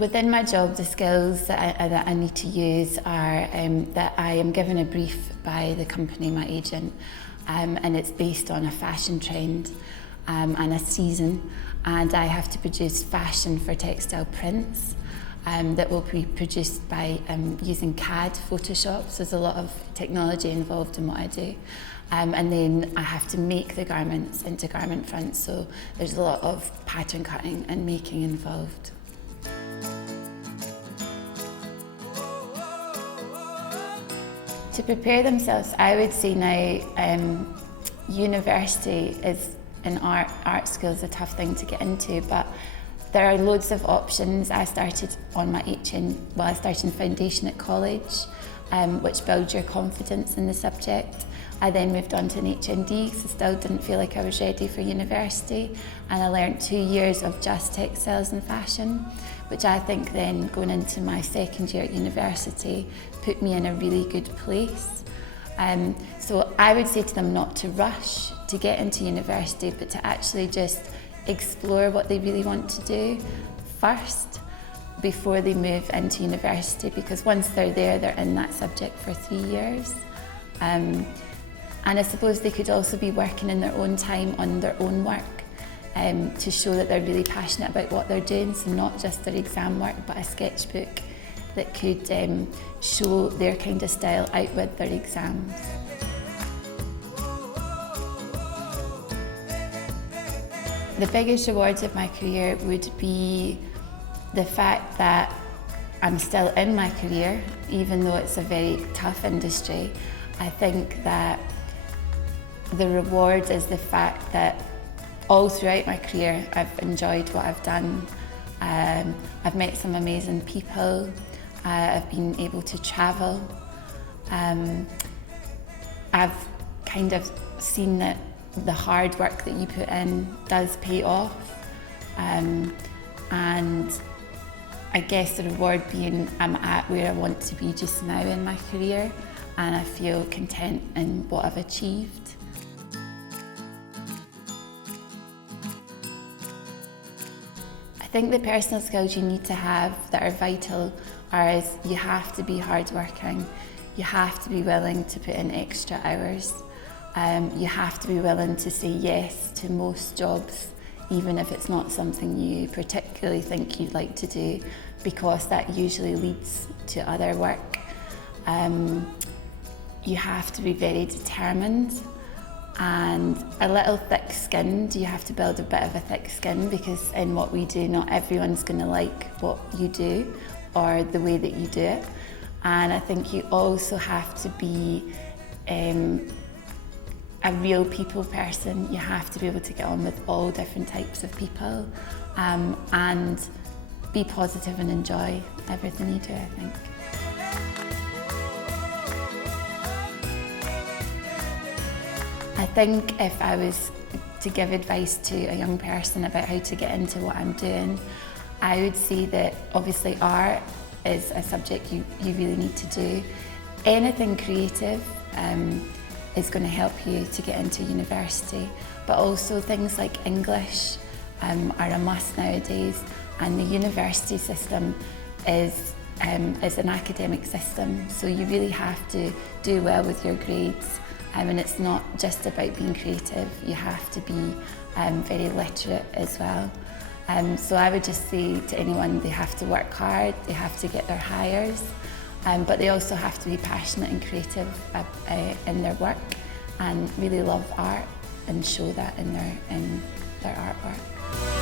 Within my job, the skills that I need to use are that I am given a brief by the company, my agent, and it's based on a fashion trend and a season, and I have to produce fashion for textile prints that will be produced by using CAD Photoshop, so there's a lot of technology involved in what I do. And then I have to make the garments into garment fronts, so there's a lot of pattern cutting and making involved. To prepare themselves, I would say now university is an art school is a tough thing to get into, but there are loads of options. I started on my I started in foundation at college, which builds your confidence in the subject. I then moved on to an HND because I still didn't feel like I was ready for university, and I learned 2 years of just textiles and fashion, which I think then going into my second year at university put me in a really good place. So I would say to them not to rush to get into university, but to actually just explore what they really want to do first before they move into university, because once they're there, they're in that subject for 3 years. And I suppose they could also be working in their own time on their own work to show that they're really passionate about what they're doing, so not just their exam work but a sketchbook that could show their kind of style out with their exams. The biggest rewards of my career would be the fact that I'm still in my career, even though it's a very tough industry. I think that the reward is the fact that all throughout my career I've enjoyed what I've done. I've met some amazing people. I've been able to travel. I've kind of seen that the hard work that you put in does pay off. And I guess the reward being I'm at where I want to be just now in my career, and I feel content in what I've achieved. I think the personal skills you need to have that are vital is you have to be hardworking, you have to be willing to put in extra hours, you have to be willing to say yes to most jobs, even if it's not something you particularly think you'd like to do, because that usually leads to other work. You have to be very determined and a little thick-skinned. You have to build a bit of a thick skin, because in what we do, not everyone's going to like what you do or the way that you do it. And I think you also have to be a real people person. You have to be able to get on with all different types of people and be positive and enjoy everything you do, I think. I think if I was to give advice to a young person about how to get into what I'm doing, I would say that obviously art is a subject you really need to do. Anything creative is going to help you to get into university, but also things like English are a must nowadays, and the university system is an academic system, so you really have to do well with your grades. And it's not just about being creative, you have to be very literate as well. So I would just say to anyone, they have to work hard, they have to get their hires, but they also have to be passionate and creative in their work and really love art and show that in their artwork.